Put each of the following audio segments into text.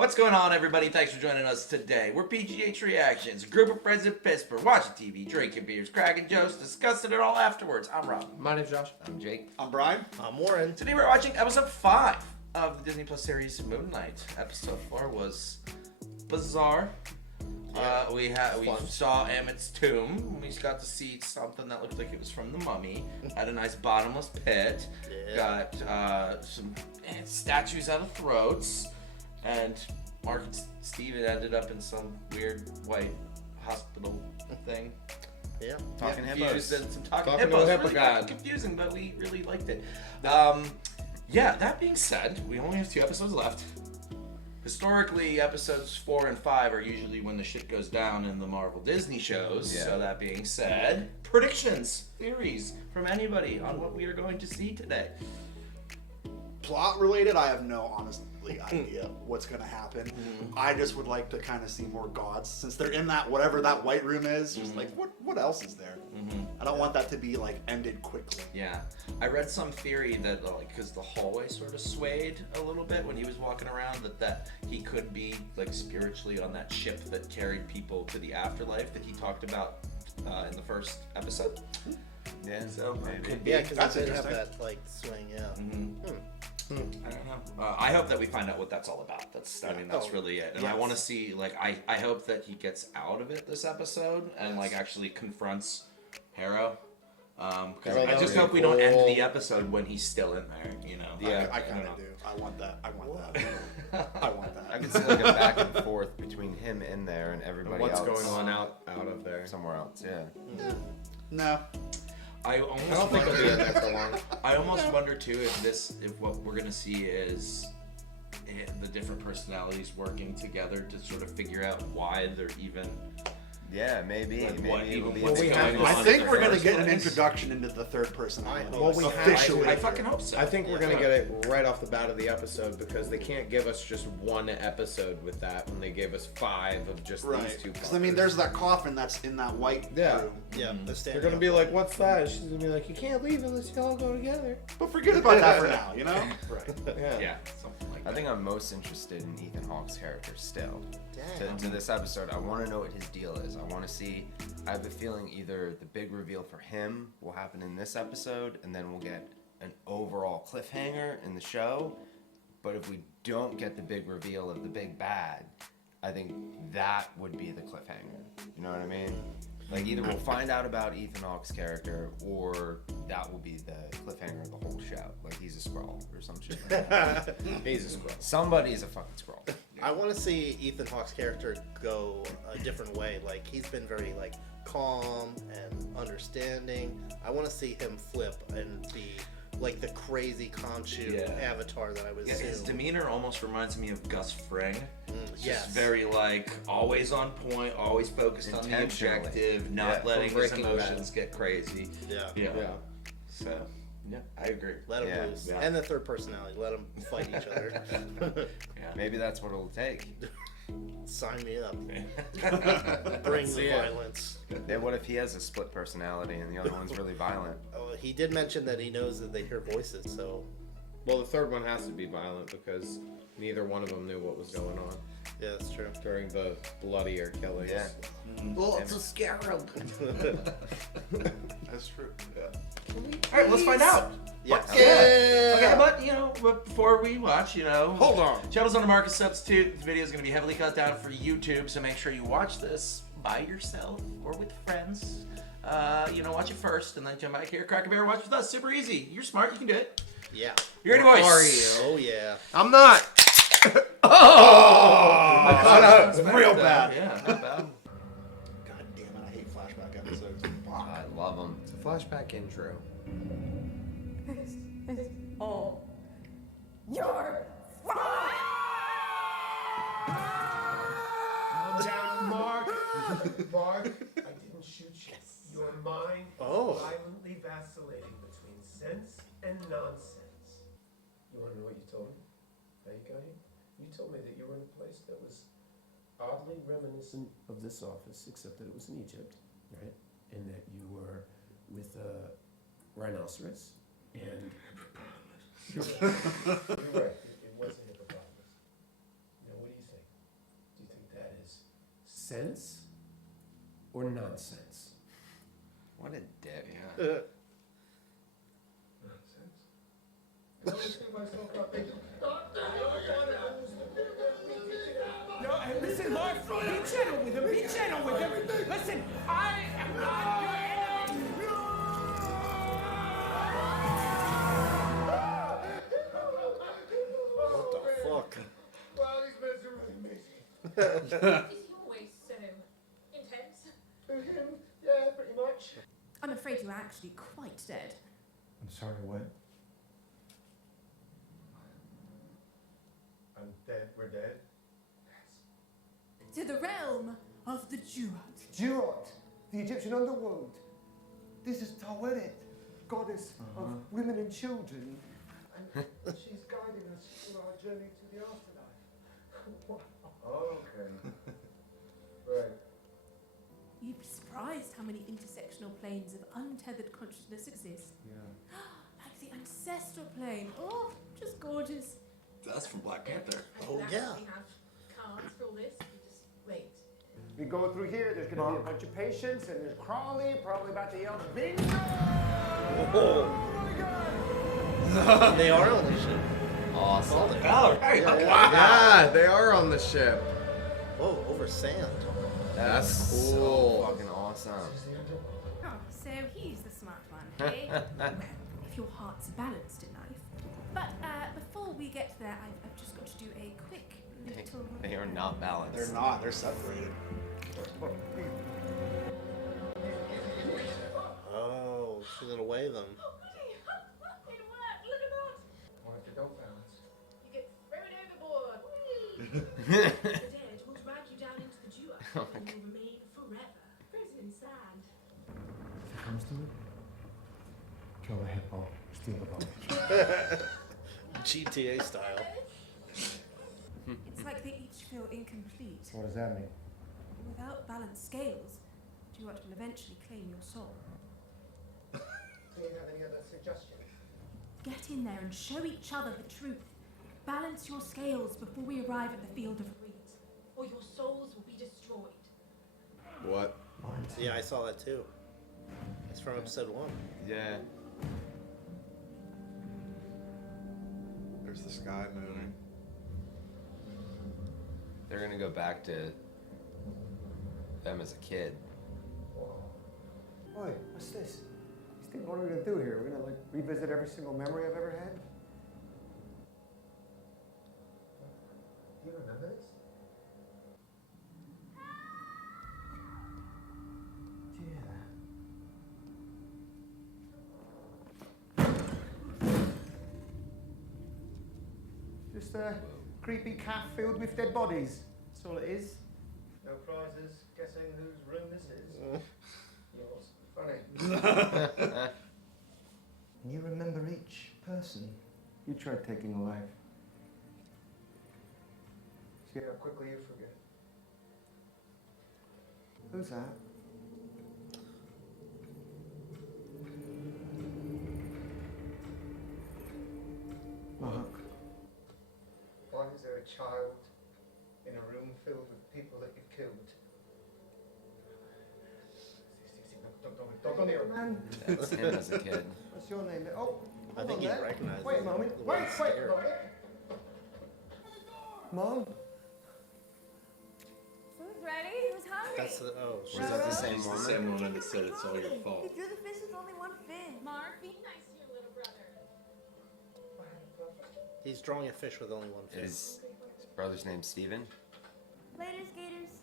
What's going on, everybody? Thanks for joining us today. We're PGH Reactions, a group of friends in Pittsburgh, watching TV, drinking beers, cracking jokes, discussing it all afterwards. I'm Rob. My name's Josh. I'm Jake. I'm Brian. I'm Warren. Today we're watching episode 5 of the Disney Plus series Moon Knight. Episode 4 was bizarre. Yeah, we saw Emmett's tomb. We got to see something that looked like it was from the Mummy. Had a nice bottomless pit. Yeah. Got some statues out of throats. And Mark and Steven ended up in some weird white hospital thing. Yeah. Talking hippos. Confused and some talking Talking hippos. to a hippo Really god. fucking confusing, but we really liked it. Yeah, that being said, we only have 2 episodes left. Historically, episodes 4 and 5 are usually when the shit goes down in the Marvel Disney shows. Yeah. So that being said, predictions, theories from anybody on what we are going to see today. Plot related, I have no honestly idea what's gonna happen. I just would like to kind of see more gods since they're in that whatever that white room is. Just like what else is there? I don't want that to be like ended quickly. Yeah, I read some theory that like because the hallway sort of swayed a little bit when he was walking around, that he could be like spiritually on that ship that carried people to the afterlife that he talked about in the first episode. Yeah, So maybe. could be. Yeah, because That's it did have interesting. that like swing. Yeah. I don't know. I hope that we find out what that's all about. That's really it. And I want to see like I hope that he gets out of it this episode and like actually confronts Harrow. Because I just hope we don't end the episode when he's still in there. You know. Yeah. I kind of do. I want that. I want that. I can see like a back and forth between him in there and everybody What's else. going on out of there? Somewhere else, yeah. No. I I don't think he'll be in there for long. I almost wonder too if what we're gonna see is the different personalities working together to sort of figure out why they're even. Yeah, maybe. Like, Maybe what it'll even be what's in going the on. I think we're gonna first get an place. introduction into the third personality. Well, we have- officially. I fucking hope so. I think we're gonna get it right off the bat of the episode because they can't give us just one episode with that when they gave us 5 of just Right. these 2 Because I mean, there's that coffin that's in that white room. Yeah, they're gonna be like, "What's that?" She's gonna be like, "You can't leave unless you all go together." But forget about that for now, you know? Right. Yeah, something like that. I think I'm most interested in Ethan Hawke's character still. Damn. To this episode, I want to know what his deal is. I want to see. I have a feeling either the big reveal for him will happen in this episode, and then we'll get an overall cliffhanger in the show. But if we don't get the big reveal of the big bad, I think that would be the cliffhanger. You know what I mean? Like either we'll find out about Ethan Hawke's character, or that will be the cliffhanger of the whole show. Like he's a Skrull or some shit. Like that. He's a Skrull. Somebody's a fucking Skrull. I want to see Ethan Hawke's character go a different way. Like he's been very like calm and understanding. I want to see him flip and be like the crazy Khonshu avatar that I was. Yeah, his demeanor almost reminds me of Gus Fring. It's yes. just very like always on point, always focused on the Intentionally. objective, not Yeah, letting from his Breaking emotions get crazy. Yeah. Yeah. Yeah. So yeah, I agree. Let him Yeah. loose. Yeah. And the third personality. Let them fight each other. Yeah. Maybe that's what it'll take. Sign me up. Bring the violence. Then what if he has a split personality and the other one's really violent? Oh, he did mention that he knows that they hear voices, so. Well, the third one has to be violent because neither one of them knew what was going on Yeah, that's true. during the bloodier killings. Yeah. Well, it's a scarab. That's true. All right, let's find out. Yes. Okay, but but before we watch, Hold on. Channels on the Market Substitute. This video is going to be heavily cut down for YouTube, so make sure you watch this by yourself or with friends. Watch it first, and then come back here, crack a beer, watch with us. Super easy. You're smart. You can do it. Yeah. You ready, boys? Are you? Oh, yeah. I'm not. Oh, It's real bad. Yeah, not bad. God damn it, I hate flashback episodes. Fuck. I love him. It's a flashback intro. This is all your Calm down, Mark. Mark, I didn't shoot you. Your mind is violently vacillating between sense and nonsense. You want to know what you told me? How you got here? You told me that you were in a place that was oddly reminiscent of this office, except that it was in Egypt, right? And that you were with a rhinoceros and... You're right. It was a hippopotamus. Now, what do you think? sense or nonsense? What a dick. No, and listen, Mark, be gentle with him, be gentle with him. Listen, I am not your enemy. What the fuck? Well, these men are really amazing. Is he always so intense? Him? Yeah, pretty much. I'm afraid you're actually quite dead. I'm sorry, what? I'm dead, we're dead? To the realm of the Duat. Duat, the Egyptian underworld. This is Taweret, goddess of women and children. And she's guiding us through our journey to the afterlife. Okay. Right. You'd be surprised how many intersectional planes of untethered consciousness exist. Yeah. Like the ancestral plane. Oh, just gorgeous. That's from Black Panther. Oh, yeah. We have cards for all this. You just wait. We go through here, there's gonna be a bunch of patients, and there's Crawley, probably about to yell, bingo! They are on the ship. Awesome. All right. Yeah, Wow. Yeah, they are on the ship. Whoa, over sand. That's so cool. fucking awesome. Oh, so he's the smart one, eh? Well, if your heart's balanced enough. But before we get there, I've just got to do a quick little... They are not balanced. They're not. They're separated. Oh, she's gonna weigh them. Oh, goody! It worked! Look at that! What if you don't balance? You get thrown overboard! The dead will drag you down into the Duat, and you'll remain forever frozen in sand. If it comes to it, kill the hippo, steal the boat. GTA style. It's like they each feel incomplete. What does that mean? Without balanced scales, Duat will eventually claim your soul. Do you have any other suggestions? Get in there and show each other the truth. Balance your scales before we arrive at the field of reeds, or your souls will be destroyed. What? Yeah, I saw that too. It's from episode 1. Yeah. There's the sky moving. They're gonna go back to them as a kid. Oi, what's this? What are we gonna do here? We're gonna like revisit every single memory I've ever had? Do you remember this? Just a creepy cat filled with dead bodies. That's all it is. No prizes, guessing whose room this is. Yours. Funny. You remember each person. You tried taking a life. See how quickly you forget. Who's that? Mark. Why is there a child in a room filled with people that you've killed? Don't go near him. Man, That's him as a kid. what's your name? Oh, I hold think on he there. recognizes Wait a moment. the way Wait, he wait. stared. Mom? Food's ready. Who's hungry? That's the, oh, Was that the same woman? Same woman that said it's all your fault. He drew the fish with only one fin. Mark, be nice to your little brother. he's drawing a fish with only one fin. His brother's name's Steven, Later, skaters.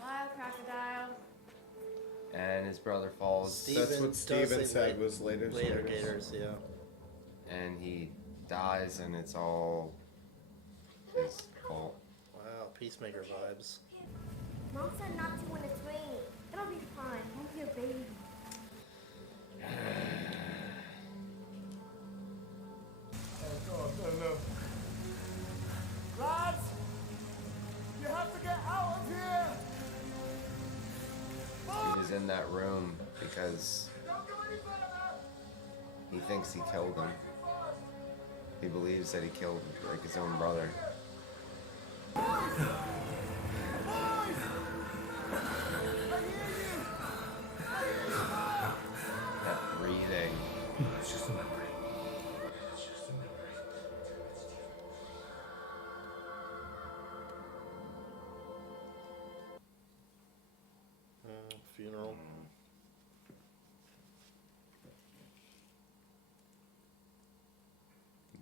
Wild crocodile. and his brother falls, That's what does Steven say said was later. Later Gators. Gators, yeah. and he dies, and it's all his fault. Wow, Peacemaker vibes. Mom said not to when it's raining. It'll be fine. Won't be a baby. Lads! You have to get out of here! He was in that room because he thinks he killed him. He believes that he killed like his own brother. It's just a memory. It's just a memory. Funeral.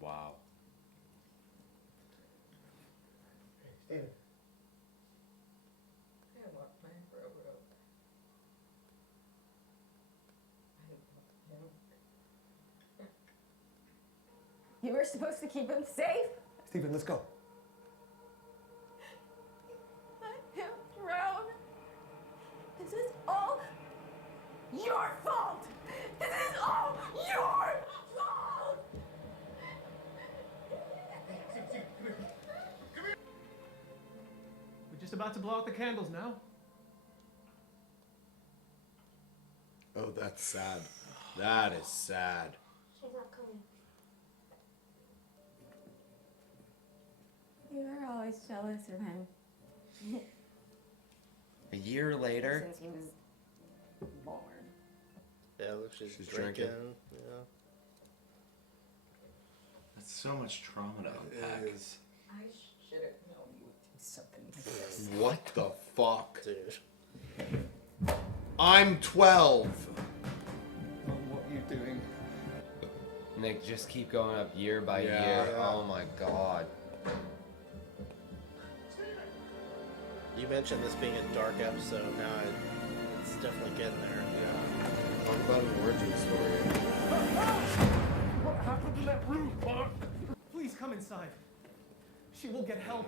Wow. Steven. I locked my brother up. You were supposed to keep him safe? Stephen, let's go. Let him drown. This is all your fault. This is all your fault. We're just about to blow out the candles now. Oh, that's sad. That is sad. She's not coming. You were always jealous of him. A year later. Since he was born. Yeah, look, she's drinking. Yeah. That's so much trauma to unpack. It is. I should have known you would do something like this. What the fuck? Dude. I'm 12. What are you doing? And they just keep going up year by Yeah. year. Oh my god. You mentioned this being a dark episode. Now it's definitely getting there. Yeah. Talk about an origin story. What happened to that roof, Mark? Please come inside. She will get help.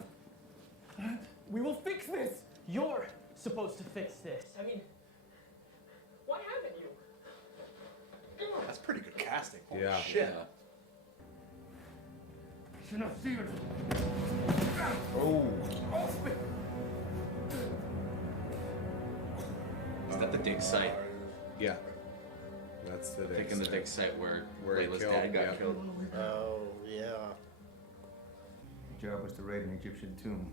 We will fix this. You're supposed to fix this. I mean, why haven't you? That's pretty good casting. Holy Yeah. shit. Enough, Steven. Oh. Is that the dig site? Yeah. That's the Thinking the dig site where Where he Layla's killed, dad got yeah. killed. Oh, yeah. Your job was to raid an Egyptian tomb.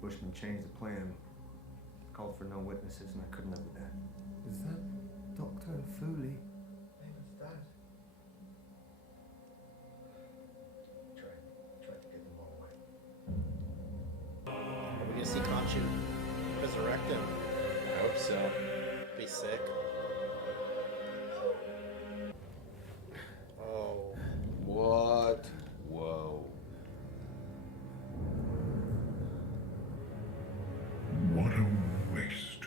Bushman changed the plan. Called for no witnesses, and I couldn't live with that. Is that Dr. Foley? Maybe it's Dad. Try to get them all away. Are we gonna see Conchu resurrect him? I hope so. Be sick. Oh. What? Whoa. What a waste.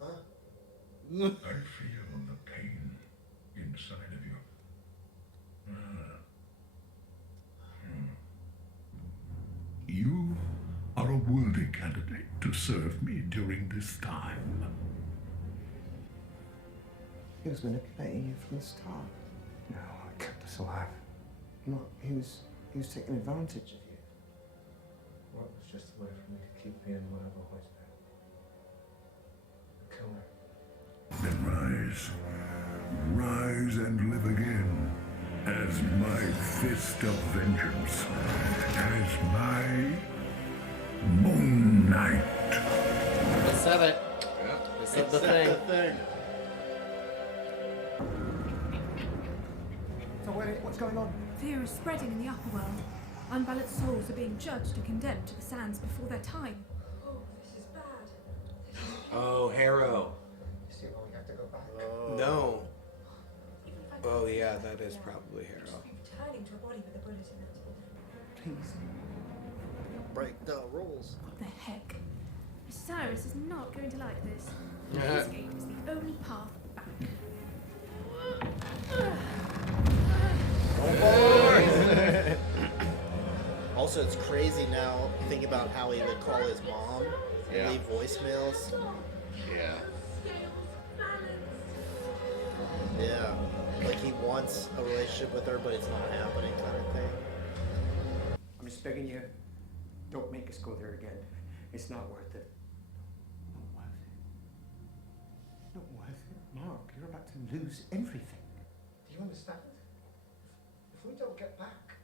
I feel the pain inside of you. You are a worthy candidate to serve me during this time. He was manipulating you from the start. No, I kept us alive. No, he was taking advantage of you. What was just a way for me to keep being what I've always been. A killer. Then rise and live again as my fist of vengeance, as my Moon Knight. They said it. They said the thing. So what's going on? Fear is spreading in the upper world. Unbalanced souls are being judged and condemned to the sands before their time. Oh, this is bad. Oh, Harrow. See why we have to go back? No. Oh yeah, that is probably Harrow. Returning to a body with a bullet in it. Please. Break the rules. What the heck? Cyrus is not going to like this. This gate is the only path back. Also, it's crazy now. Think about how he would call his mom and Yeah. leave voicemails. Yeah. Yeah. Like he wants a relationship with her, but it's not happening, kind of thing. I'm just begging you, don't make us go there again. It's not worth it. Not worth it. Not worth it. Mark, you're about to lose everything. Do you understand? If we don't get back,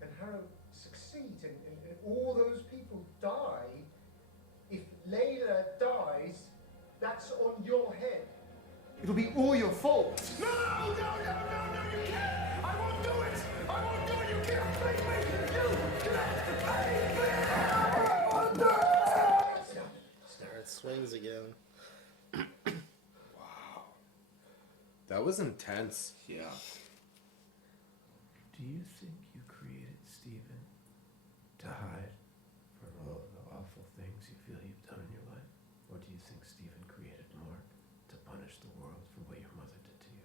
and Harrow succeeds, and all those people die, if Layla dies, that's on your head. It'll be all your fault. No, you can't! I won't do it! I won't do it! You can't make me! You can't make me! It swings again. That was intense. Yeah. Do you think you created Stephen to hide from all the awful things you feel you've done in your life? Or do you think Stephen created Mark to punish the world for what your mother did to you?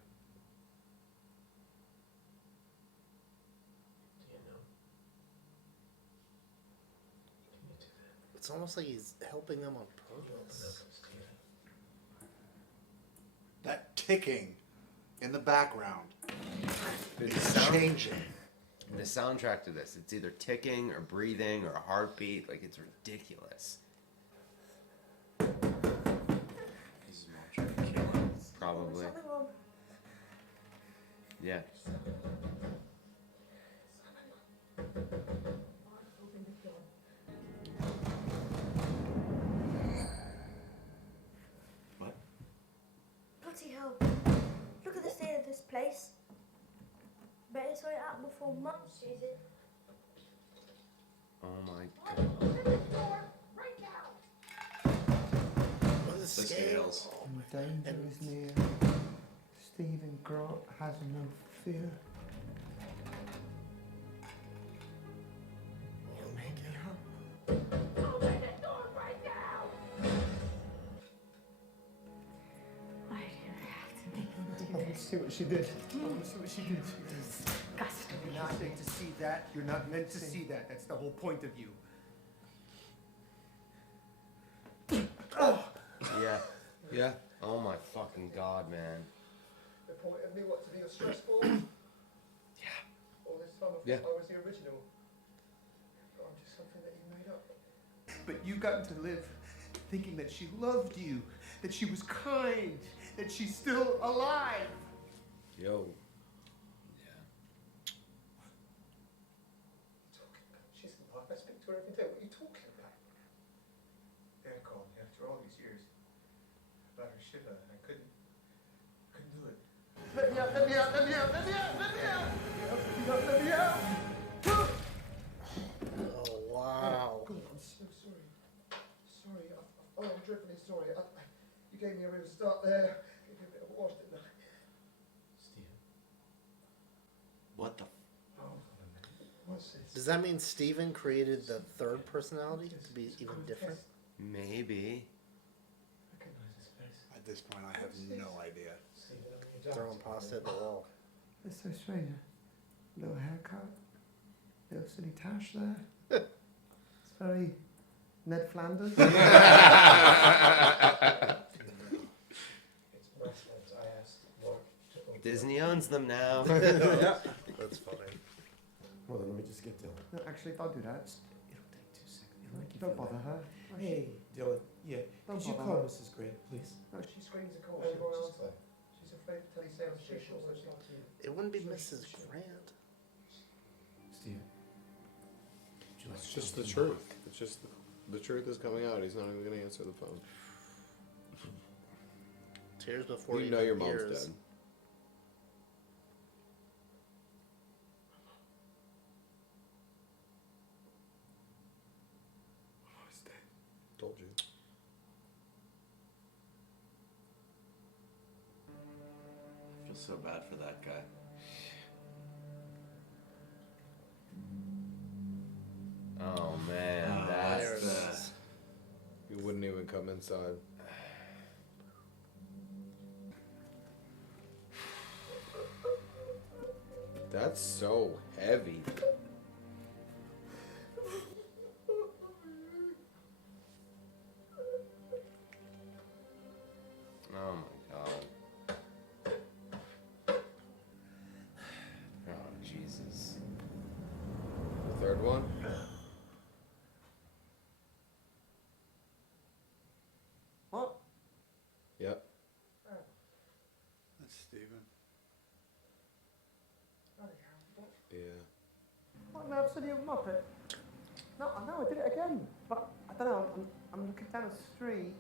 Do you know? Can you do that? It's almost like he's helping them on purpose. That ticking in the background Dude, is the changing. soundtrack to this, it's either ticking or breathing or a heartbeat. Like, it's ridiculous. He's not trying to kill him. Probably. Yeah. What? Bloody hell. Look at the state of this place. Better sort it out before Mum sees it. Oh my god. What is The scales. Danger is near. Stephen Grant has no fear. You'll make it. I didn't have to make him do I want to this. see what she did. I want to see what she did. Disgusting. You're not meant to see that. You're not meant to see that. That's the whole point of you. Yeah. Yeah. Oh my fucking god, man. The point of me what to be a stressful? Yeah. All this time I thought I was the original. But I'm just something that you made up. But you got to live thinking that she loved you, that she was kind, that she's still alive. Yo. She's alive. I speak to her every day. What are you talking about? They're gone after all these years. About her shiver, I couldn't do it. Let me out, let me out, let me out, let me out, let me out! Let me out! Oh, wow. God, I'm so sorry. Sorry. I'm dreadfully sorry. You gave me a real start there. Gave me a bit of a wash, didn't I? Stephen. What the? Hold on a minute. What's this? Does that mean Steven created the third personality to be even different? Maybe. Recognize this face. At this point, I have no idea. Stephen, I'm your dad. Throwing pasta at the wall. It's so strange. Little haircut, little silly tash there. It's very Ned Flanders. It's my fault. I asked Mark to open Disney owns them now. That's funny. Well, then let me just get Dylan. No, actually, don't do that. It'll take 2 seconds. It'll make you don't bother her. Hey, Dylan. Yeah. Don't Could you bother call her. Mrs. Gray, please? No, She screams a call. She won't answer. She's afraid to tell you sales officials that she wants to. It wouldn't be Mrs. Grant. Steve. It's just the truth. It's just the truth is coming out. He's not even going to answer the phone. Tears before You know your mom's years. dead. Told you. I feel so bad for that guy. Oh man, There it that's is. You wouldn't even come inside. That's so heavy. oh my god. Oh Jesus. The third one? What? Yep. That's Steven. Yeah. What an absolute muppet. No, I know I did it again. But I don't know, I'm looking down the street.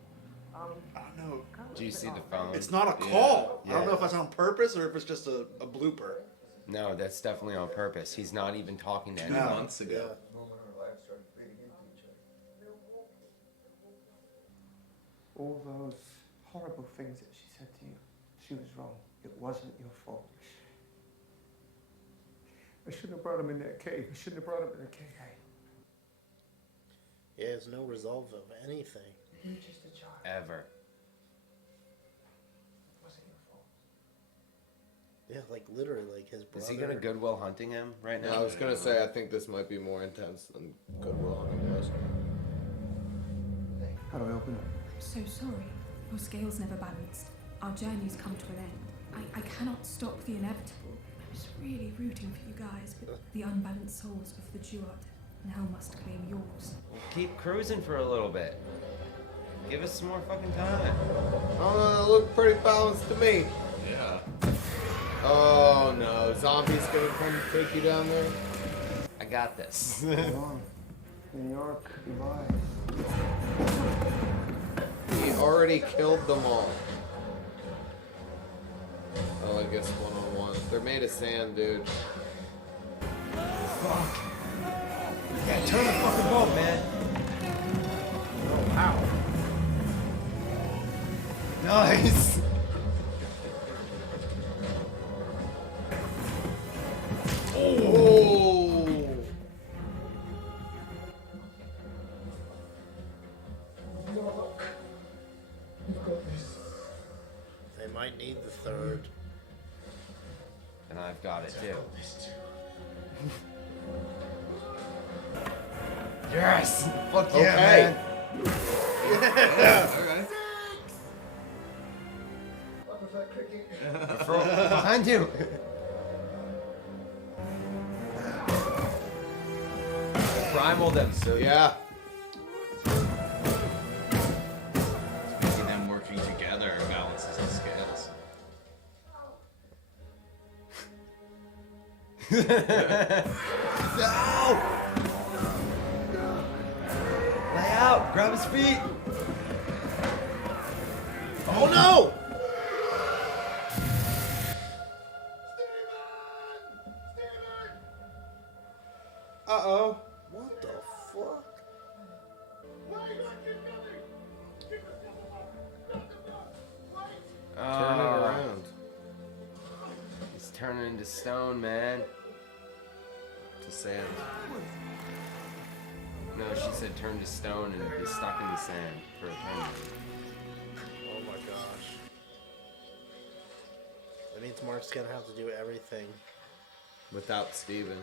I don't know. Do you see the phone? It's not a call. Yeah. I don't know if that's on purpose or if it's just a blooper. No, that's definitely on purpose. He's not even talking to anyone. 2 months ago. All those horrible things that she said to you, she was wrong. It wasn't your fault. I shouldn't have brought him in that cave. I shouldn't have brought him in the cave. Yeah, there's no resolve of anything. You're just a child. Ever. It wasn't your fault. Yeah, like literally, like his brother. Is he gonna Goodwill Hunting him right now? I was gonna say, I think this might be more intense than Goodwill Hunting was. How do I open it? I'm so sorry. Your scales never balanced. Our journey's come to an end. I cannot stop the inevitable. I was really rooting for you guys, but the unbalanced souls of the duat now must claim yours. Keep cruising for a little bit. Give us some more fucking time. Oh, it looked pretty balanced to me. Yeah. Oh no, zombies gonna come take you down there? I got this. Come on. New York, goodbye. He already killed them all. Oh, I guess one-on-one. They're made of sand, dude. Fuck. Yeah, turn the fucking boat, man. Oh, wow. Nice. Oh. They might need the third. And I've got it too. Yes! Fuck yeah, Okay. man! Okay. What was that cricket? Behind you! Primal them, so Yeah. Making them working together balances the scales. No! Lay out! Grab his feet! Oh no! Uh-oh. What the fuck? Turn it around. He's turning into stone, man. To sand. No, she said turn to stone and be stuck in the sand for eternity. Oh my gosh. That means Mark's gonna have to do everything. Without Steven.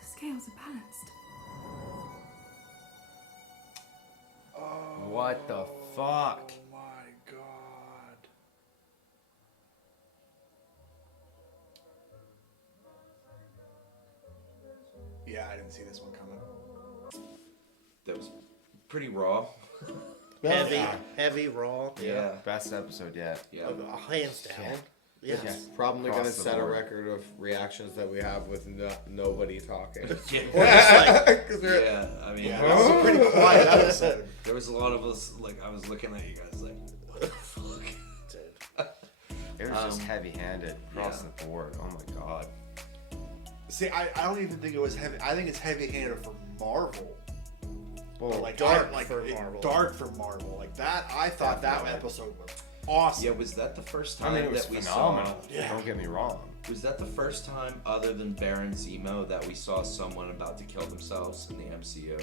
The scales are balanced. What the fuck? Oh my god. Yeah, I didn't see this one coming. That was pretty raw. Heavy, raw. Yeah. Best episode yet. Yeah. Hands down. Yeah. Yes. Probably Across gonna the set a board. record of reactions that we have with nobody talking. Yeah. 'Cause we're- Yeah, I mean, Yeah, that was a pretty quiet episode. there was a lot of us, like, I was looking at you guys like, what the fuck? Dude. It was just Um, heavy-handed across yeah. the board. Oh my god. See, I don't even think it was heavy. I think it's heavy-handed for Marvel. Well, Like dark like for Marvel. Dark for Marvel. Like that, I thought that Definitely. episode was awesome. Yeah, was that the first I time mean, it was that we phenomenal. saw? Yeah. Don't get me wrong. Was that the first time, other than Baron Zemo, that we saw someone about to kill themselves in the MCU?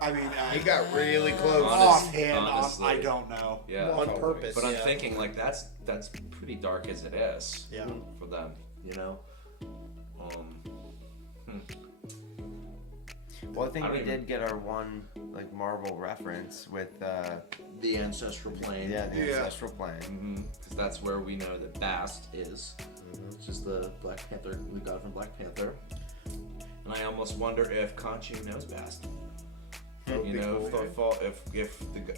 I mean, He got really close. offhand, honestly. I don't know. Yeah. On purpose. But I'm yeah. thinking, like, that's pretty dark as it is. Yeah. For them, you know. Well, I think I don't we even- did get our one like Marvel reference with The ancestral plane. the Yeah. ancestral plane. Because that's where we know that Bast is. It's just the Black Panther we got from Black Panther. And I almost wonder if Khonshu knows Bast. That would You be know, cool.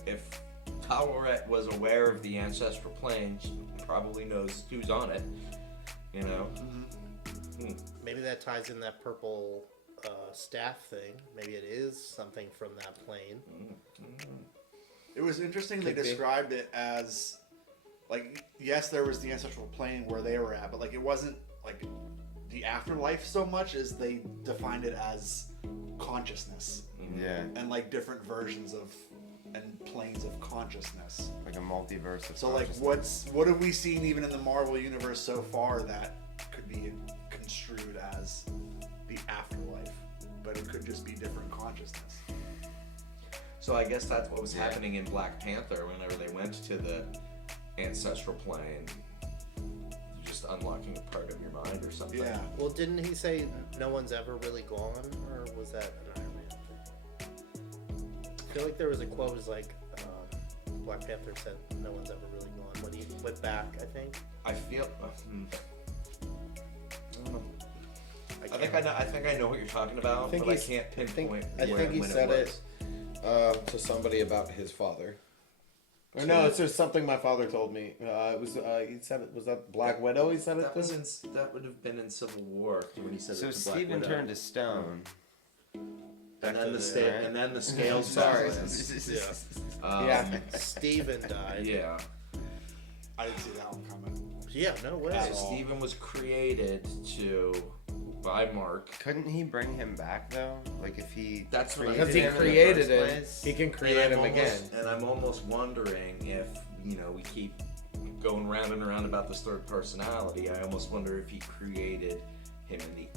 if Talret was aware of the ancestral plane, she probably knows who's on it. You know. Maybe that ties in that purple staff thing. Maybe it is something from that plane. It was interesting. They Could be. described it as, like, yes, there was the ancestral plane where they were at, but like it wasn't like the afterlife so much as they defined it as consciousness. Yeah. And like different versions of and planes of consciousness. Like a multiverse of So like what have we seen even in the Marvel universe so far that could be construed as the afterlife, but it could just be different consciousness. So I guess that's what was happening in Black Panther whenever they went to the ancestral plane. Just unlocking a part of your mind or something. Yeah. Well, didn't he say no one's ever really gone, or was that an Iron Man thing? I feel like there was a quote as like Black Panther said no one's ever really gone when he went back. I think. I feel. I think I know what you're talking about, but I can't pinpoint. I think he said it to somebody about his father. Or no, it's just something my father told me. It was he said it was that Black Widow. He said it. That would have been in Civil War when he said So it to Black Stephen Widow. turned to stone. And then the scales. Sorry. Steven died. Yeah. I didn't see that one coming. Yeah, no way. So Stephen was created by Mark. Couldn't he bring him back though? Like if he That's what Because he created him, he can create him again. And I'm almost wondering if, we keep going round and around about this third personality. I almost wonder if he created him in the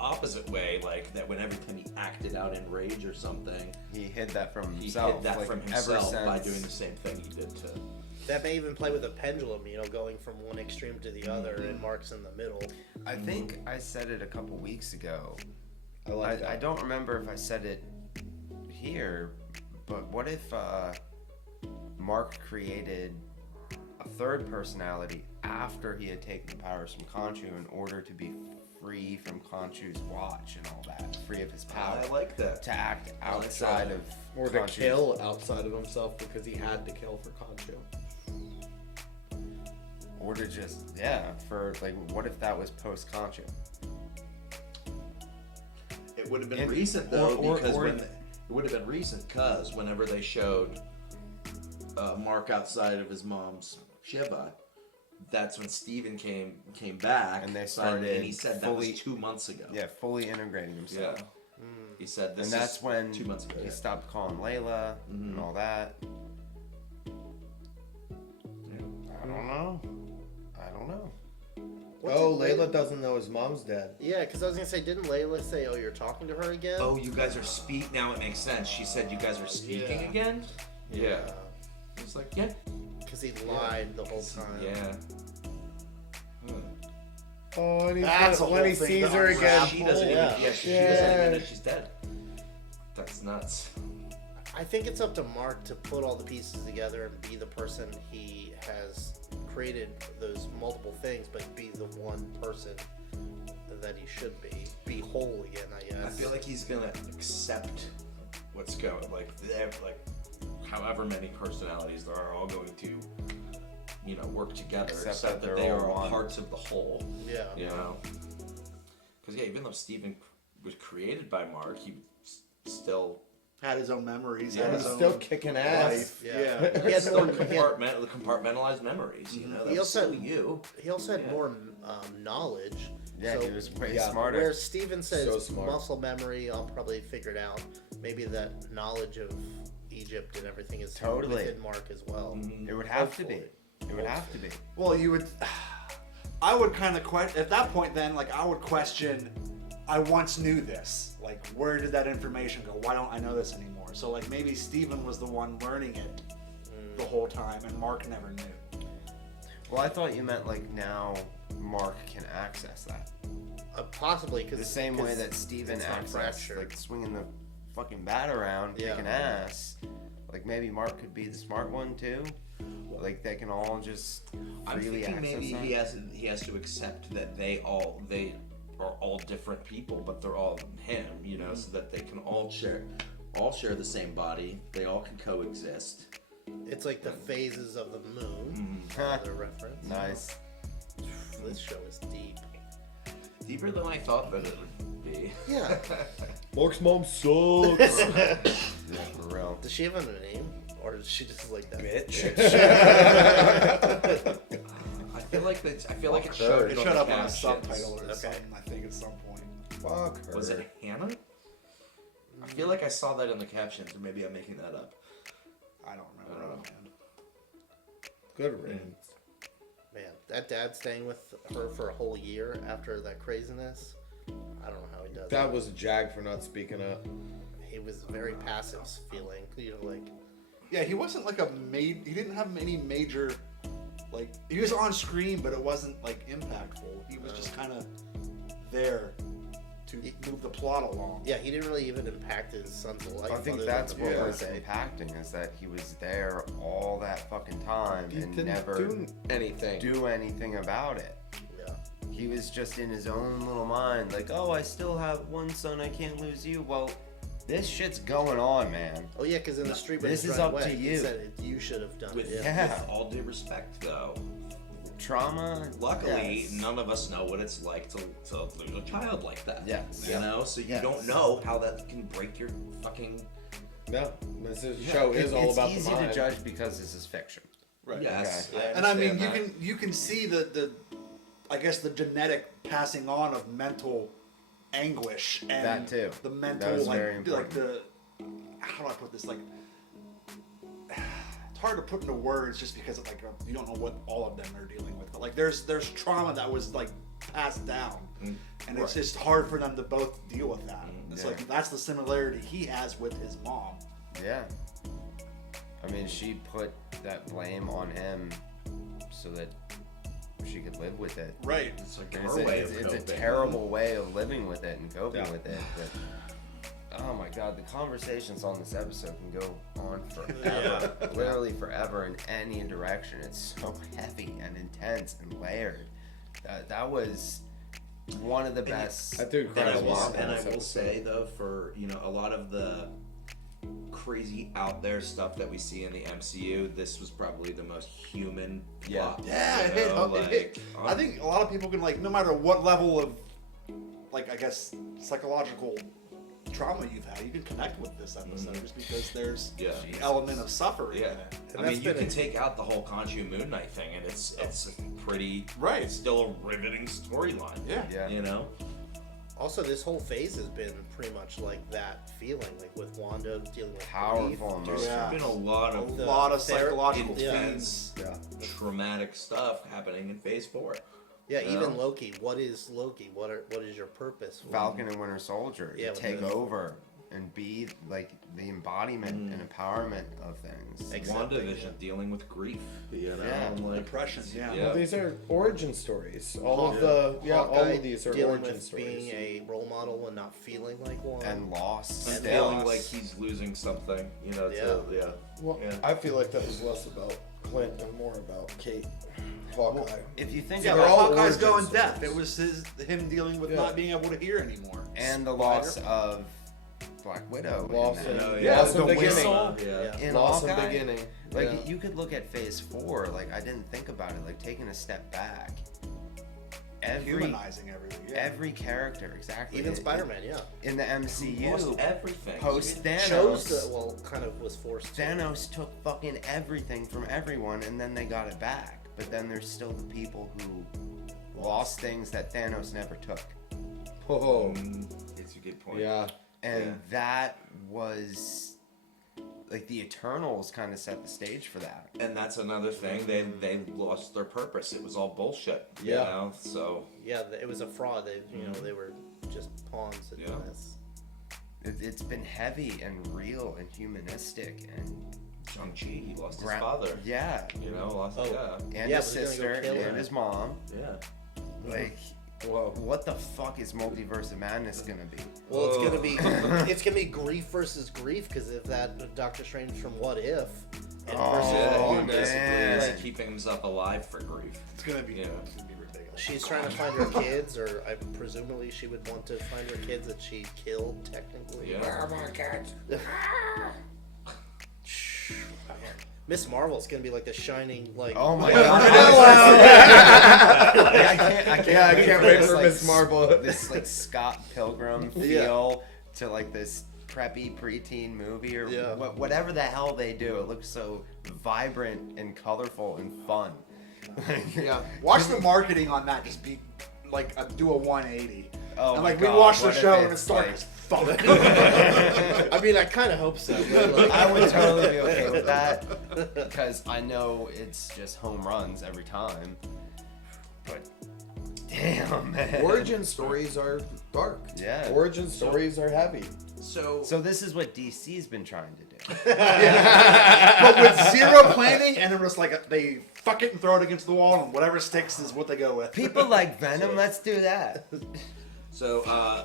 opposite way, like that whenever he acted out in rage or something, he hid that from himself. He hid that like, from himself by doing the same thing he did to. That may even play with a pendulum, going from one extreme to the other, and Mark's in the middle. I think I said it a couple weeks ago. I don't remember if I said it here, but what if Mark created a third personality after he had taken the powers from Khonshu in order to be free from Khonshu's watch and all that, free of his power. I like that. To act outside of Or to Khonshu's- kill outside of himself because he had to kill for Khonshu. Or to just, for like, what if that was post Khonshu? It would have been recent though, because it would have been recent because whenever they showed Mark outside of his mom's Shiva, that's when Steven came back, and they started. and he said that was 2 months ago. Yeah, fully integrating himself. Yeah. He said this. And that's is when 2 months ago. he stopped calling Layla and all that. I don't know. What's Layla doesn't know his mom's dead. Yeah, because I was gonna say, didn't Layla say, "Oh, you're talking to her again"? Oh, you guys are now it makes sense. She said you guys are speaking again. Yeah. It's like because he lied the whole time. Yeah. Oh, and That's a when whole he thing sees to her again. unravel. She doesn't even. Yeah, she doesn't even know she's dead. That's nuts. I think it's up to Mark to put all the pieces together and be the person he has created those multiple things, but be the one person that he should be whole again. I guess. I feel like he's gonna accept what's going. Like however many personalities there are, all going to, work together. Except that they are all parts of the whole. Yeah. Because even though Steven was created by Mark, he still had his own memories. Yeah. Had his Still own kicking ass. life. Yeah. He had still compartmentalized memories. He also had you. He also had more knowledge. Yeah, so, he was way smarter. Where Steven says So smart. muscle memory, I'll probably figure it out. Maybe that knowledge of Egypt and everything is Totally. within Mark as well. It would have to be. It would have to be. Well, you would. I would kind of question at that point. Then, I would question. I once knew this. Like, where did that information go? Why don't I know this anymore? So, maybe Steven was the one learning it the whole time, and Mark never knew. Well, I thought you meant now Mark can access that. Possibly because The same way that Steven accessed, swinging the fucking bat around, kicking ass. Maybe Mark could be the smart one too. They can all just I'm freely thinking access maybe that. he has to accept that they are all different people, but they're all him. So that they can all share the same body. They all can coexist. it's like the phases of the moon. Another reference. Nice. This show is deep. Deeper than I thought that it would be. me. Yeah. Mark's mom sucks. Yeah, for real. Does she have a name? Or is she just like that? Bitch. I feel like it showed It on showed the up on a captions. subtitle or something, I think, at some point. Fuck her. Was it Hannah? I feel like I saw that in the captions, or maybe I'm making that up. I don't remember. I don't know. Man. Good riddance. Man, that dad staying with her for a whole year after that craziness. I don't know how he does That it. was a jag for not speaking up. He was very passive feeling. You know, like. Yeah, he wasn't like he didn't have any major, like, he was on screen, but it wasn't like impactful. He was just kind of there to move the plot along. Yeah, he didn't really even impact his son's life. I think other that's than what the was birthday. impacting, is that he was there all that fucking time He and didn't never do anything about it. Yeah. He was just in his own little mind, like, oh, I still have one son, I can't lose you. Well, this shit's going on, man. Oh yeah, because in the street, when This he's is running up away, to he you. said you should have done With, it. with all due respect, though, Trauma. luckily, yes. none of us know what it's like to lose a child like that. Yes. You know, so you Yes. don't know how that can break your fucking. No, this show is all about the It's easy mind. to judge because this is fiction. Right. Yes. Okay. And I mean, you can see the I guess the genetic passing on of mental anguish and That too. the That mental was like very like the how do I put this, like it's hard to put into words just because of, like, you don't know what all of them are dealing with, but like there's trauma that was like passed down, and it's just hard for them to both deal with that. It's like that's the similarity he has with his mom. Yeah. I mean, she put that blame on him so that she could live with it. Right. It's like And her way of it's a coping. terrible way of living with it and coping Yeah. with it. But, oh my god, the conversations on this episode can go on forever. Literally forever in any direction. It's so heavy and intense and layered. That was one of the best. I do cry And I a will, lot. and I this will episode. say though, for a lot of the crazy out there stuff that we see in the MCU, this was probably the most human plot. Yeah, you it hit, know, it hit. like, I think a lot of people can, like, no matter what level of, like, I guess psychological trauma you've had, you can connect with this episode just because there's an element of suffering. Yeah, in it. I mean, you can take out the whole Khonshu Moon Knight thing, and it's pretty It's still a riveting storyline. Yeah. You know. Also, this whole phase has been pretty much like that feeling, like with Wanda dealing with Powerful grief. There's been a lot of psychological intense, traumatic stuff happening in Phase 4. Yeah, You even know? Loki. What is Loki? What is your purpose? Falcon and Winter Soldier Yeah, to with take the- over and be like the embodiment and empowerment of things. WandaVision dealing with grief, you know, like depression. Well, these are origin stories. All of Hawkeye these are dealing origin with stories. being a role model and not feeling like one, and loss, and still. feeling like he's losing something, you know. Well, I feel like that was less about Clint and more about Kate. Hawkeye. If you think Yeah, about but Hawkeye's origin going stories. deaf. It was him dealing with not being able to hear anymore. and the loss of Black Widow. Loss in in- that. loss in the beginning. whistle in Loss in Hawkeye. beginning. Like Yeah. you could look at Phase 4. Like I didn't think about it. Like taking a step back. Humanizing everything. Yeah. Every character, exactly. Even Spider-Man, In the MCU, lost everything. Post Thanos, chose to, kind of was forced. Thanos took fucking everything from everyone, and then they got it back. But then there's still the people who lost things that Thanos never took. Oh, it's a good point. Yeah. And that was like the Eternals kind of set the stage for that. And that's another thing. They lost their purpose. It was all bullshit. Yeah. You know? So Yeah, it was a fraud. They, they were just pawns in this. It's been heavy and real and humanistic and Shang-Chi, he lost his father. Yeah. You know, lost and his sister and his mom. Yeah. Like, what the fuck is Multiverse of Madness gonna be? Well, it's gonna be grief versus grief because if that Doctor Strange from What If and versus Wanda, basically like, is keeping himself alive for grief. It's gonna be ridiculous. she's trying to find her kids, or presumably she would want to find her kids that she killed technically. Yeah. Where are my kids? Miss Marvel's gonna be like the shining, like. Oh my God! I Yeah, I can't wait for Like, Miss Marvel. This like Scott Pilgrim feel to like this preppy preteen movie or whatever the hell they do. It looks so vibrant and colorful and fun. Yeah, watch the marketing on that. Just be like do a 180. Oh and my like God, we watch the what if show and it's it's dark like- as fuck. I mean, I kind of hope so. But like, I would totally be okay with that because I know it's just home runs every time. But damn, man. Origin stories are dark. Yeah. Origin stories are heavy. So this is what DC's been trying to do. But with zero planning, and it was like they fuck it and throw it against the wall, and whatever sticks is what they go with. People like Venom. Let's do that. So, I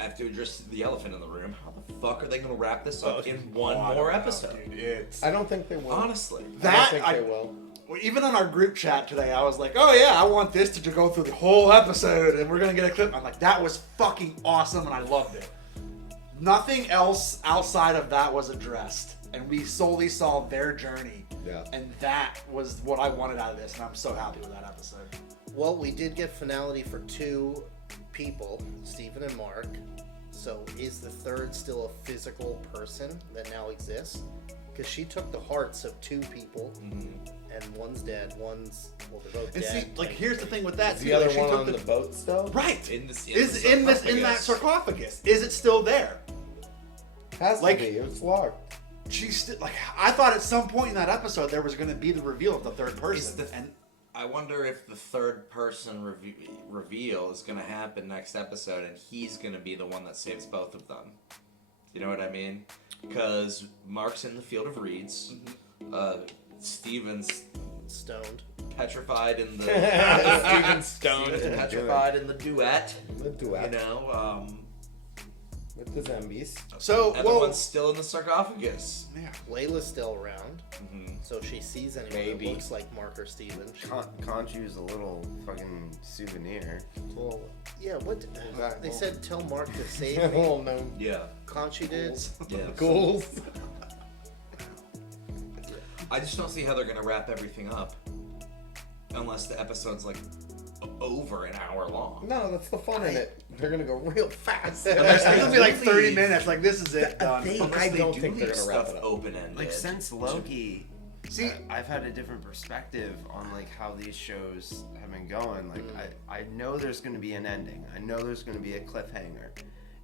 have to address the elephant in the room. How the fuck are they going to wrap this up in one more episode? I don't think they will. Honestly. I don't think they will. Even on our group chat today, I was like, oh yeah, I want this to go through the whole episode, and we're going to get a clip. I'm like, that was fucking awesome, and I loved it. Nothing else outside of that was addressed, and we solely saw their journey. Yeah. And that was what I wanted out of this, and I'm so happy with that episode. well, we did get finality for 2 people, Stephen and Mark. So is the third still a physical person that now exists? Because she took the hearts of 2 people, and one's dead, one's they're both And dead. see, like here's the thing with that Is too. the other like, she one took on the boat still? Right. In that sarcophagus? Is it still there? Has Like- to be. It's locked. She's still like I thought at some point in that episode there was going to be the reveal of the third person. And I wonder if the third person reveal is going to happen next episode, and he's going to be the one that saves both of them. You know what I mean? Because Mark's in the field of reeds. Steven's stoned, petrified in the Steven's stoned, Steven's petrified in the duet. The duet. You know. With the zombies. So, everyone's still in the sarcophagus. Yeah. Layla's still around, so if she sees anyone Maybe. that looks like Mark or Steven. Conchu's a little fucking souvenir. Well, yeah, what? They said tell Mark to save me. Oh, no. Yeah. Conchu did? Yeah. Ghouls. I just don't see how they're going to wrap everything up unless the episode's like over an hour long. No, that's the fun in it. They're gonna go real fast. it's gonna be like 30 minutes. Like this is it. Done. I don't think they're gonna wrap it up. Open-ended. Like since Loki, see, I've had a different perspective on like how these shows have been going. Like I know there's going to be an ending. I know there's going to be a cliffhanger,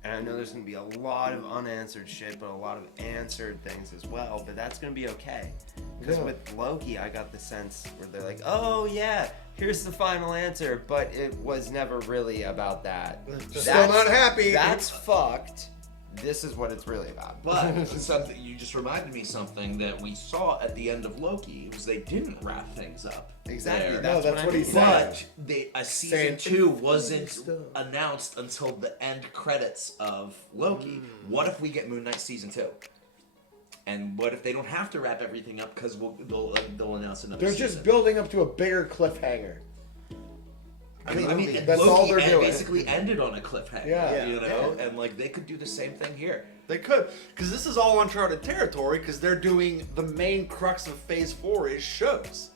and I know there's going to be a lot of unanswered shit, but a lot of answered things as well. But that's going to be okay. Because with Loki, I got the sense where they're like, oh yeah, here's the final answer, but it was never really about that. Still not happy. That's fucked. This is what it's really about. But something you just reminded me something that we saw at the end of Loki was they didn't wrap things up. Exactly. There. That's what he said. But a season 2 wasn't announced until the end credits of Loki. What if we get Moon Knight season 2? And what if they don't have to wrap everything up because they'll announce another They're season? just building up to a bigger cliffhanger. I mean, that's Loki all they're doing. basically ended on a cliffhanger. Yeah. You know, and like they could do the same thing here. They could, because this is all uncharted territory. Because they're doing the main crux of Phase 4 is shows.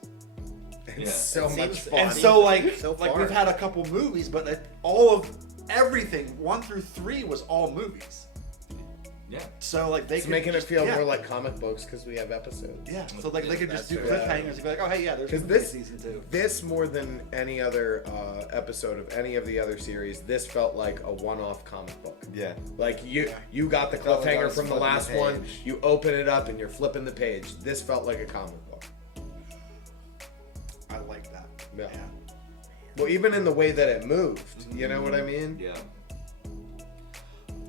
It's so much fun. And so like So like far. we've had a couple movies, but all of everything 1 through 3 was all movies. Yeah. So like they It's could making just, it feel yeah. more like comic books because we have episodes. Yeah. So like they could just do That's true. cliffhangers and be like, oh hey yeah, there's Because gonna be a this season 2. this more than any other episode of any of the other series, this felt like a one-off comic book. Yeah. Like you got the felt like I cliffhanger was from the flipping last the one. page. You open it up and you're flipping the page. This felt like a comic book. I like that. Yeah. Well, even in the way that it moved, you know what I mean? Yeah.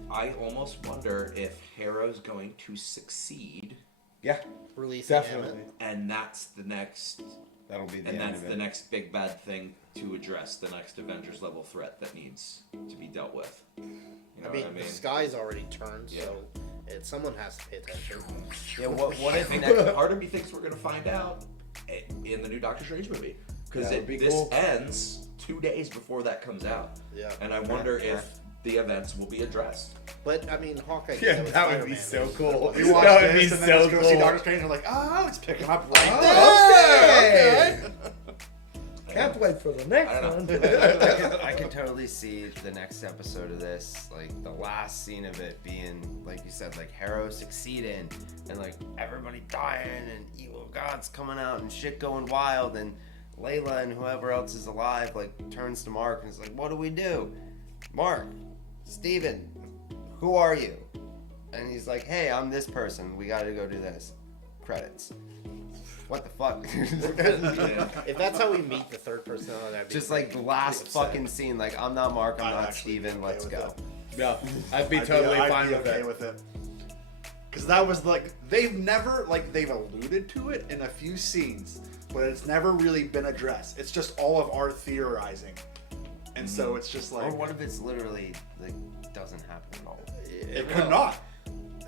I almost wonder if Harrow's going to succeed, Yeah, Releasing definitely. Hammond. and that's the next, That'll be the and end that's of the it. next big bad thing to address, the next Avengers level threat that needs to be dealt with. You know I mean, what I mean? the sky's already turned, Yeah. so someone has to pay attention. Yeah. What I if think next? that part of me thinks we're gonna find out in the new Doctor Strange movie because That would be this cool. ends 2 days before that comes out, Yeah. and I wonder if the events will be addressed. But, I mean, Hawkeye did Yeah, that with that would be Spider-Man. so cool. We watch That would be this and then so just go see cool. Doctor Strange and we're like, oh, it's picking up right Oh, there. okay. Can't wait for the next one. I can totally see the next episode of this, like the last scene of it being, like you said, like Harrow succeeding and like everybody dying and evil gods coming out and shit going wild, and Layla and whoever else is alive like turns to Mark and is like, what do we do? Mark, Steven, who are you? And he's like, hey, I'm this person. We gotta go do this. Credits. What the fuck? If that's how we meet the third personality, I'd be just like the last fucking scene. Like, I'm not Mark, I'm not Steven, let's go. Yeah, I'd be totally fine with with okay it. with it. Because that was like, they've never, like, they've alluded to it in a few scenes, but it's never really been addressed. It's just all of our theorizing. And so it's just like... Or what if it's literally, like, doesn't happen at all? It could not.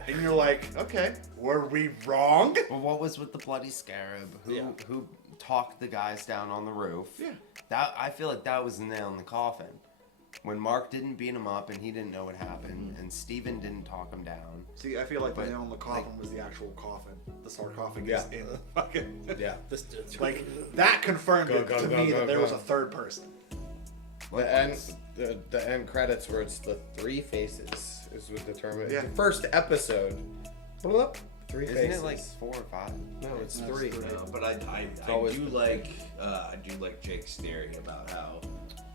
And you're like, okay, were we wrong? But what was with the bloody scarab? Who talked the guys down on the roof? Yeah. That, I feel like that was the nail in the coffin. When Mark didn't beat him up and he didn't know what happened, and Steven didn't talk him down. See, I feel like the nail in the coffin was the actual coffin. The sarcophagus in the fucking... Yeah. Like, that confirmed it to me that there was a third person. The end credits where it's the three faces is what determined. Yeah. The first episode. Blup, three Isn't faces. it like 4 or 5? No, it's three. No, but I always do like Jake's theory about how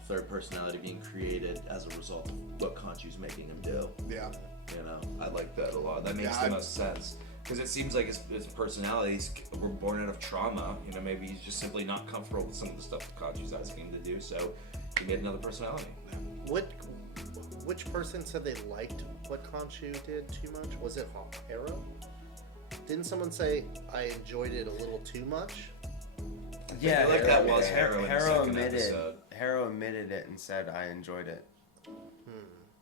third personality being created as a result of what Khonshu's making him do. Yeah. You know, I like that a lot. That makes the most sense. Because it seems like his personalities were born out of trauma. You know, maybe he's just simply not comfortable with some of the stuff that Khonshu's asking him to do, so he made another personality. Which person said they liked what Khonshu did too much? Was it Harrow? Didn't someone say I enjoyed it a little too much? Yeah, I feel like that was Harrow in the second admitted. episode. Harrow admitted it and said, "I enjoyed it."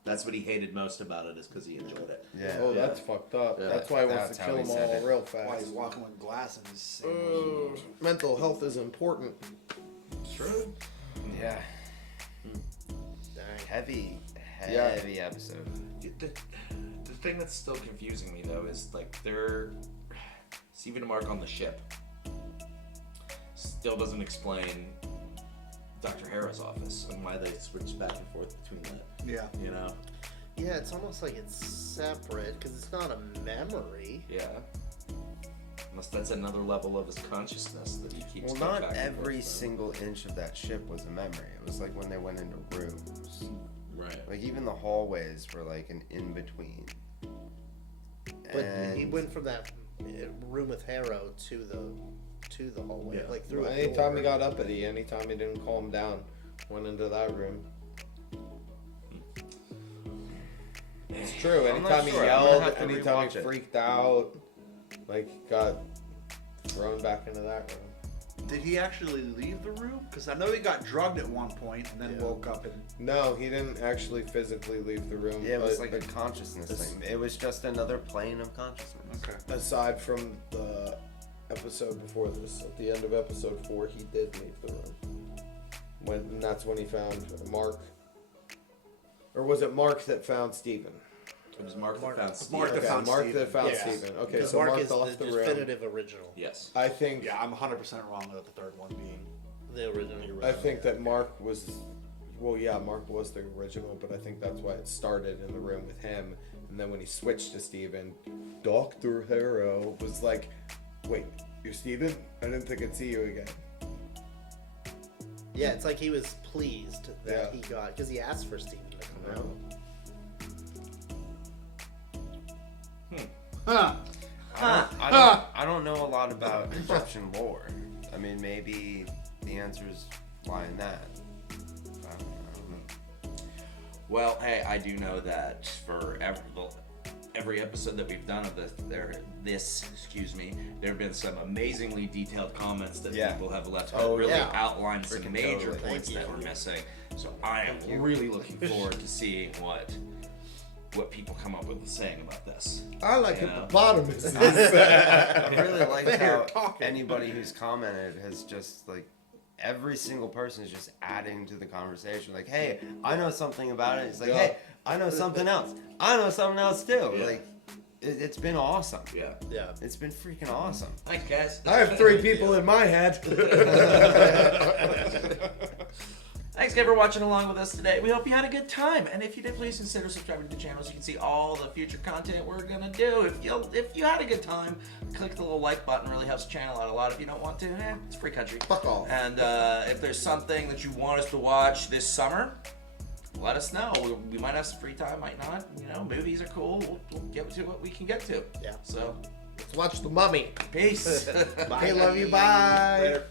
That's what he hated most about it, is because he enjoyed it. Yeah. Oh, that's fucked up. Yeah. That's why he wants That's to how kill he them said all it. real fast. Why he's walking with glass in his same Mental health is important. True. Yeah. Dang. Heavy episode. The thing that's still confusing me though is like they're Steven and Mark on the ship. Still doesn't explain Dr. Harrow's office and why they switched back and forth between that. Yeah. You know? Yeah, it's almost like it's separate because it's not a memory. Yeah. Unless that's another level of his consciousness that he keeps. Well, going not back and every forth from. single inch of that ship was a memory. It was like when they went into rooms. Right. Like even the hallways were like an in-between. But And he went from that room with Harrow to the hallway, Yeah. like through a Anytime door. he got uppity, anytime he didn't calm down, went into that room. It's true. I'm not Anytime he sure. I'm gonna yelled, have to anytime rewatch he it. freaked out, like got thrown back into that room. Did he actually leave the room? Because I know he got drugged at one point and then woke up and... No, he didn't actually physically leave the room. Yeah, it was but like a consciousness thing. It was just another plane of consciousness. Okay. aside from the episode before this, at the end of episode 4, he did leave the room. And that's when he found Mark. Or was it Mark that found Steven? It was Mark that found Steven. Mark that Okay, found Mark Steven. that found Yes. Steven. Okay, Because so Mark is left the the room. definitive original. Yes. I think Yeah, I'm 100% wrong about the third one being... The original. I think that Mark was, well, yeah, Mark was the original, but I think that's why it started in the room with him. And then when he switched to Steven, Dr. Harrow was like, wait, you're Steven? I didn't think I'd see you again. Yeah, it's like he was pleased that Yeah. he got, because he asked for Steven to come out. I don't know a lot about Egyptian lore. I mean, maybe the answers lie in that. I don't know. Well, hey, I do know that for every episode that we've done of this, there have been some amazingly detailed comments that people have left that really outline some Freaking major totally. points that we're missing. So I am really looking forward to seeing what people come up with saying about this. I like You know? hippopotamuses. I really like They're how talking. anybody who's commented has just like every single person is just adding to the conversation. Like, hey, I know something about it. It's like, hey, I know something else. I know something else too. Yeah. Like, It's been awesome. Yeah. Yeah. It's been freaking awesome. Thanks, guys. I have 3 people in my head. Thanks again for watching along with us today. We hope you had a good time, and if you did, please consider subscribing to the channel so you can see all the future content we're gonna do. If you had a good time, click the little like button. Really helps the channel out a lot. If you don't want to, it's free country. Fuck off. And if there's something that you want us to watch this summer, let us know. We might have some free time, might not. You know, movies are cool. We'll get to what we can get to. Yeah. So, Let's watch The Mummy. peace. Bye. Love you. Bye. Later.